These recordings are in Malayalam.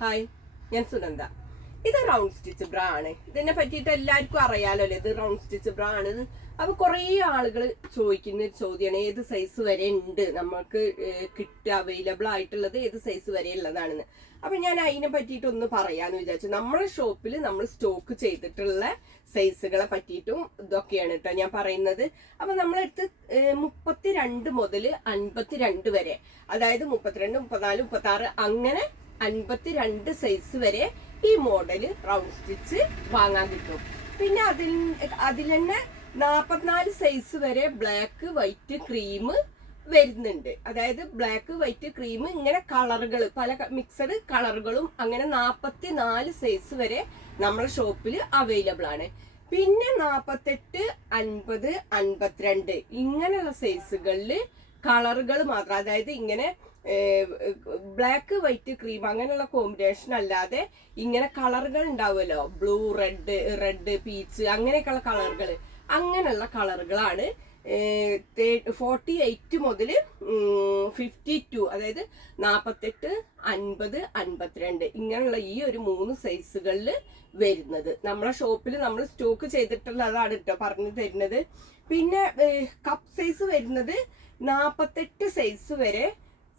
ഹായ് ഞാൻ സുനന്ദ. ഇത് റൗണ്ട് സ്റ്റിച്ച് ബ്രാ ആണ്. ഇതിനെ പറ്റിയിട്ട് എല്ലാവർക്കും അറിയാലോ അല്ലേ? ഇത് റൗണ്ട് സ്റ്റിച്ച് ബ്രാ ആണ്. അപ്പോൾ അപ്പൊ കുറേ ആളുകൾ ചോദിക്കുന്ന ഒരു ചോദ്യമാണ് ഏത് സൈസ് വരെ ഉണ്ട്? നമുക്ക് കിട്ടുക അവൈലബിൾ ആയിട്ടുള്ളത് ഏത് സൈസ് വരെ ഉള്ളതാണെന്ന്. അപ്പൊ ഞാൻ അതിനെ പറ്റിയിട്ട് ഒന്ന് പറയാന്ന് വിചാരിച്ചു. നമ്മുടെ ഷോപ്പിൽ നമ്മൾ സ്റ്റോക്ക് ചെയ്തിട്ടുള്ള സൈസുകളെ പറ്റിയിട്ടും ഇതൊക്കെയാണ് കേട്ടോ ഞാൻ പറയുന്നത്. അപ്പൊ നമ്മളെടുത്ത് മുപ്പത്തിരണ്ട് മുതൽ അൻപത്തിരണ്ട് വരെ. അതായത് മുപ്പത്തിരണ്ട് മുപ്പത്തിനാല് മുപ്പത്തി ആറ് അങ്ങനെ അൻപത്തിരണ്ട് സൈസ് വരെ ഈ മോഡൽ റൗണ്ട് സ്റ്റിച്ച് വാങ്ങാൻ കിട്ടും. പിന്നെ അതിൽ അതിൽ തന്നെ നാൽപ്പത്തിനാല് സൈസ് വരെ ബ്ലാക്ക് വൈറ്റ് ക്രീം വരുന്നുണ്ട്. അതായത് ബ്ലാക്ക് വൈറ്റ് ക്രീം ഇങ്ങനെ കളറുകൾ പല മിക്സഡ് കളറുകളും അങ്ങനെ നാൽപ്പത്തി നാല് സൈസ് വരെ നമ്മുടെ ഷോപ്പിൽ അവൈലബിൾ ആണ്. പിന്നെ നാൽപ്പത്തെട്ട് അൻപത് അൻപത്തിരണ്ട് ഇങ്ങനെയുള്ള സൈസുകളിൽ കളറുകൾ മാത്രം അതായത് ഇങ്ങനെ ബ്ലാക്ക് വൈറ്റ് ക്രീം അങ്ങനെയുള്ള കോമ്പിനേഷൻ അല്ലാതെ ഇങ്ങനെ കളറുകൾ ഉണ്ടാവുമല്ലോ. ബ്ലൂ റെഡ് റെഡ് പീച്ച് അങ്ങനെയൊക്കെയുള്ള കളറുകൾ. അങ്ങനെയുള്ള കളറുകളാണ് ഫോർട്ടി എയ്റ്റ് മുതൽ ഫിഫ്റ്റി ടു അതായത് നാൽപ്പത്തെട്ട് അൻപത് അൻപത്തിരണ്ട് ഇങ്ങനെയുള്ള ഈ ഒരു മൂന്ന് സൈസുകളിൽ വരുന്നത്. നമ്മളെ ഷോപ്പിൽ നമ്മൾ സ്റ്റോക്ക് ചെയ്തിട്ടുള്ളതാണ് കേട്ടോ പറഞ്ഞു തരുന്നത്. പിന്നെ കപ്പ് സൈസ് വരുന്നത് നാൽപ്പത്തെട്ട് സൈസ് വരെ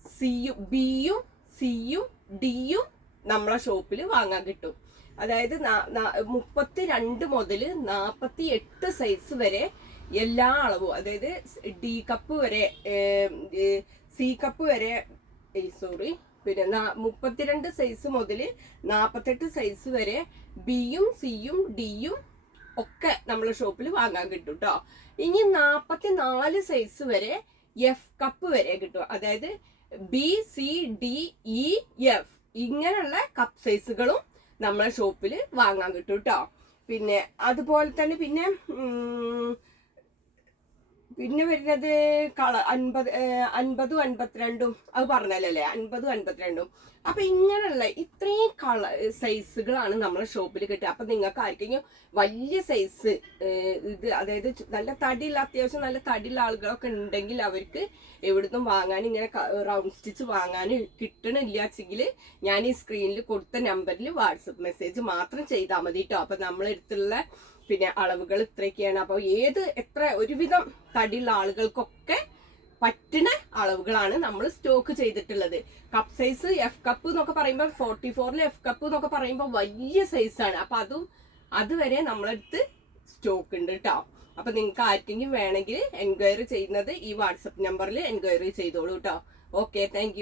സിയും ബിയും സിയും ഡിയും നമ്മളെ ഷോപ്പിൽ വാങ്ങാൻ കിട്ടും. അതായത് മുപ്പത്തി രണ്ട് മുതൽ നാൽപ്പത്തി എട്ട് സൈസ് വരെ എല്ലാ അളവും അതായത് ഡി കപ്പ് വരെ സി കപ്പ് വരെ സോറി പിന്നെ മുപ്പത്തിരണ്ട് സൈസ് മുതൽ നാൽപ്പത്തെട്ട് സൈസ് വരെ ബിയും സിയും ഡിയും ഒക്കെ നമ്മളെ ഷോപ്പിൽ വാങ്ങാൻ കിട്ടും കേട്ടോ ഇനി നാൽപ്പത്തി നാല് സൈസ് വരെ എഫ് കപ്പ് വരെ കിട്ടും. അതായത് B C D E F ഇങ്ങനെയുള്ള കപ്പ് സൈസുകളും നമ്മളെ ഷോപ്പിൽ വാങ്ങാൻ കിട്ടും കേട്ടോ പിന്നെ അതുപോലെ തന്നെ പിന്നെ പിന്നെ വരുന്നത് കള അൻപത് അൻപതും അൻപത്തിരണ്ടും അത് പറഞ്ഞല്ലേ അൻപതും അൻപത്തിരണ്ടും. അപ്പൊ ഇങ്ങനെയുള്ള ഇത്രയും കള സൈസുകളാണ് നമ്മളെ ഷോപ്പിൽ കിട്ടുക. അപ്പൊ നിങ്ങൾക്ക് ആർക്കെങ്കിലും വലിയ സൈസ് ഇത് അതായത് നല്ല തടിയുള്ള അത്യാവശ്യം നല്ല തടിയുള്ള ആളുകളൊക്കെ ഉണ്ടെങ്കിൽ അവർക്ക് എവിടുന്നും വാങ്ങാൻ ഇങ്ങനെ റൗണ്ട് സ്റ്റിച്ച് വാങ്ങാൻ കിട്ടണില്ല വെച്ചെങ്കിൽ ഞാൻ ഈ സ്ക്രീനിൽ കൊടുത്ത നമ്പറിൽ വാട്സപ്പ് മെസ്സേജ് മാത്രം ചെയ്താൽ മതി കേട്ടോ അപ്പൊ നമ്മളെടുത്തുള്ള പിന്നെ അളവുകൾ ഇത്രയൊക്കെയാണ്. അപ്പോൾ ഏത് എത്ര ഒരുവിധം തടിയുള്ള ആളുകൾക്കൊക്കെ പറ്റുന്ന അളവുകളാണ് നമ്മൾ സ്റ്റോക്ക് ചെയ്തിട്ടുള്ളത്. കപ്പ് സൈസ് എഫ് കപ്പ് എന്നൊക്കെ പറയുമ്പോൾ ഫോർട്ടി ഫോറിൽ എഫ് കപ്പ് എന്നൊക്കെ പറയുമ്പോൾ വലിയ സൈസാണ് അപ്പൊ അതും അതുവരെ നമ്മളടുത്ത് സ്റ്റോക്ക് ഉണ്ട് കേട്ടോ. അപ്പൊ നിങ്ങൾക്ക് ആർക്കെങ്കിലും വേണമെങ്കിൽ എൻക്വയറി ചെയ്യുന്നത് ഈ വാട്സപ്പ് നമ്പറിൽ എൻക്വയറി ചെയ്തോളൂ കേട്ടോ. Okay thank